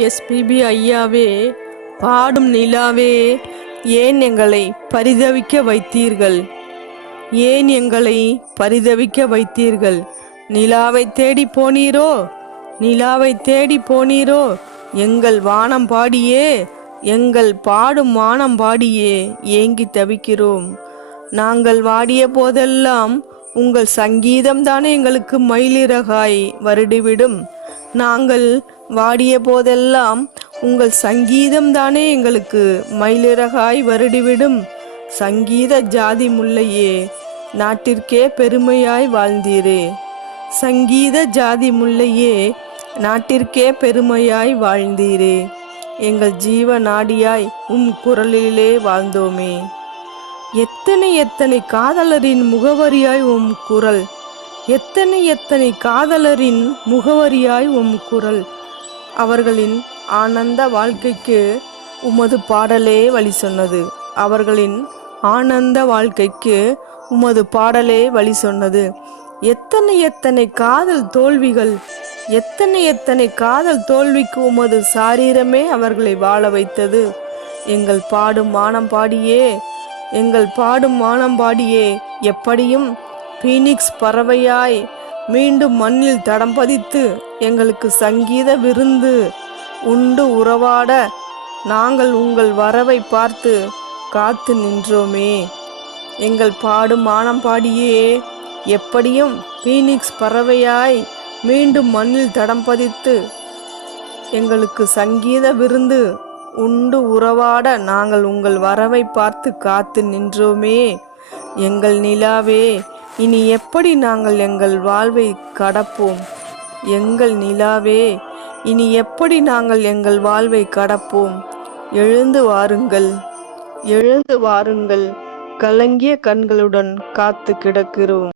SPB ஐயாவே, பாடும் நிலாவே, ஏன் எங்களை பரிதவிக்க வைத்தீர்கள்? ஏன் எங்களை பரிதவிக்க வைத்தீர்கள்? நிலாவை தேடி போனீரோ? நிலாவை தேடி போனீரோ? எங்கள் வானம் பாடியே, எங்கள் பாடும் வானம் பாடியே ஏங்கி தவிக்கிறோம். நாங்கள் வாடிய போதெல்லாம் உங்கள் சங்கீதம் தானே எங்களுக்கு மயிலிறகாய் வருடிவிடும். நாங்கள் வாடிய போதெல்லாம் உங்கள் சங்கீதம் தானே எங்களுக்கு மயிலிறகாய் வருடிவிடும். சங்கீத ஜாதி முல்லையே, நாட்டிற்கே பெருமையாய் வாழ்ந்தீரே. சங்கீத ஜாதி முல்லையே, நாட்டிற்கே பெருமையாய் வாழ்ந்தீரே. எங்கள் ஜீவ நாடியாய் குரலிலே வாழ்ந்தோமே. எத்தனை எத்தனை காதலரின் முகவரியாய் குரல். எத்தனை எத்தனை காதலரின் முகவரியாய் குரல். அவர்களின் ஆனந்த வாழ்க்கைக்கு உமது பாடலே வழி சொன்னது. அவர்களின் ஆனந்த வாழ்க்கைக்கு உமது பாடலே வழி சொன்னது. எத்தனை எத்தனை காதல் தோல்விகள், எத்தனை எத்தனை காதல் தோல்விக்கு உமது சாரீரமே அவர்களை வாழ வைத்தது. எங்கள் பாடும் வானம் பாடியே, எங்கள் பாடும் வானம் பாடியே, எப்படியும் பீனிக்ஸ் பறவையாய் மீண்டும் மண்ணில் தடம் பதித்து எங்களுக்கு சங்கீத விருந்து உண்டு உறவாட நாங்கள் உங்கள் வரவை பார்த்து காத்து நின்றோமே. எங்கள் பாடும் வானம் பாடியே, எப்படியும் பீனிக்ஸ் பறவையாய் மீண்டும் மண்ணில் தடம் பதித்து எங்களுக்கு சங்கீத விருந்து உண்டு உறவாட நாங்கள் உங்கள் வரவை பார்த்து காத்து நின்றோமே. எங்கள் நிலாவே, இனி எப்படி நாங்கள் எங்கள் வாழ்வை கடப்போம்? எங்கள் நிலாவே, இனி எப்படி நாங்கள் எங்கள் வாழ்வை கடப்போம்? எழுந்து வாருங்கள், எழுந்து வாருங்கள், கலங்கிய கண்களுடன் காத்து கிடக்கிறோம்.